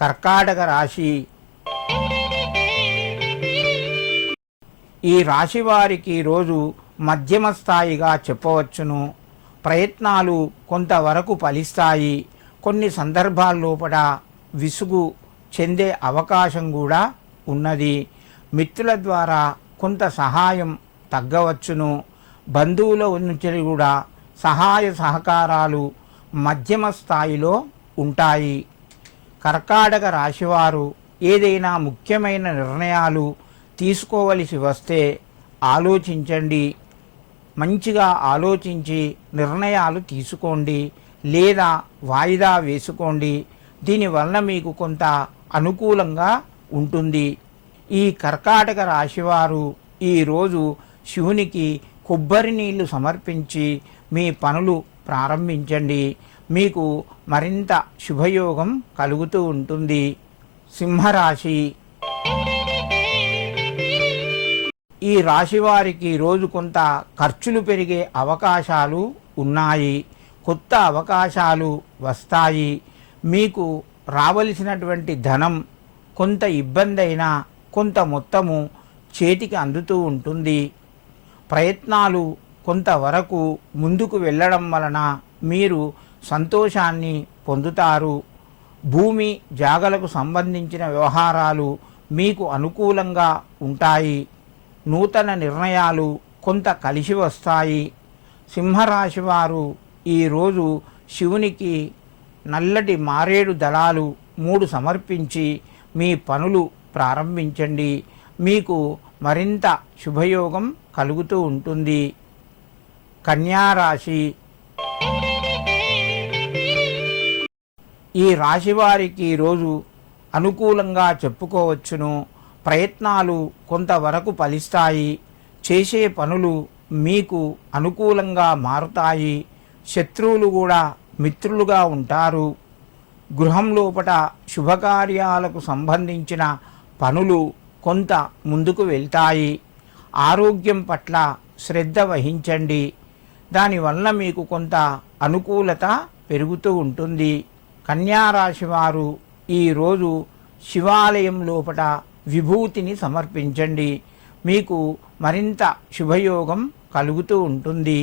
కర్కాటక రాశి. ఈ రాశి వారికి రోజు మధ్యమ స్థాయిగా చెప్పవచ్చును. ప్రయత్నాలు కొంతవరకు ఫలిస్తాయి. కొన్ని సందర్భాల్లోపల విసుగు చెందే అవకాశం కూడా ఉన్నది. మిత్రుల ద్వారా కొంత సహాయం తగ్గవచ్చును. బంధువుల నుంచి కూడా సహాయ సహకారాలు మధ్యమ స్థాయిలో ఉంటాయి. కర్కాటక రాశివారు ఏదైనా ముఖ్యమైన నిర్ణయాలు తీసుకోవలసి వస్తే ఆలోచించండి. మంచిగా ఆలోచించి నిర్ణయాలు తీసుకోండి లేదా వాయిదా వేసుకోండి. దీనివల్ల మీకు కొంత అనుకూలంగా ఉంటుంది. ఈ కర్కాటక రాశివారు ఈరోజు శివునికి కొబ్బరి నీళ్లు సమర్పించి మీ పనులు ప్రారంభించండి. మీకు మరింత శుభయోగం కలుగుతూ ఉంటుంది. సింహరాశి. ఈ రాశి వారికి రోజు కొంత ఖర్చులు పెరిగే అవకాశాలు ఉన్నాయి. కొత్త అవకాశాలు వస్తాయి. మీకు రావలసినటువంటి ధనం కొంత ఇబ్బంది అయినా కొంత మొత్తము చేతికి అందుతూ ఉంటుంది. ప్రయత్నాలు కొంతవరకు ముందుకు వెళ్ళడం వలన మీరు సంతోషాన్ని పొందుతారు. భూమి జాగలకు సంబంధించిన వ్యవహారాలు మీకు అనుకూలంగా ఉంటాయి. నూతన నిర్ణయాలు కొంత కలిసి వస్తాయి. సింహరాశి వారు ఈరోజు శివునికి నల్లటి మారేడు దళాలు 3 సమర్పించి మీ పనులు ప్రారంభించండి. మీకు మరింత శుభయోగం కలుగుతూ ఉంటుంది. కన్యారాశి. ఈ రాశి వారికి రోజు అనుకూలంగా చెప్పుకోవచ్చును. ప్రయత్నాలు కొంతవరకు ఫలిస్తాయి. చేసే పనులు మీకు అనుకూలంగా మారుతాయి. శత్రువులు కూడా మిత్రులుగా ఉంటారు. గృహం లోపల శుభకార్యాలకు సంబంధించిన పనులు కొంత ముందుకు వెళ్తాయి. ఆరోగ్యం పట్ల శ్రద్ధ వహించండి. దానివల్ల మీకు కొంత అనుకూలత పెరుగుతూ ఉంటుంది. కన్యారాశి వారు ఈరోజు శివాలయం లోపల విభూతిని సమర్పించండి. మీకు మరింత శుభయోగం కలుగుతూ ఉంటుంది.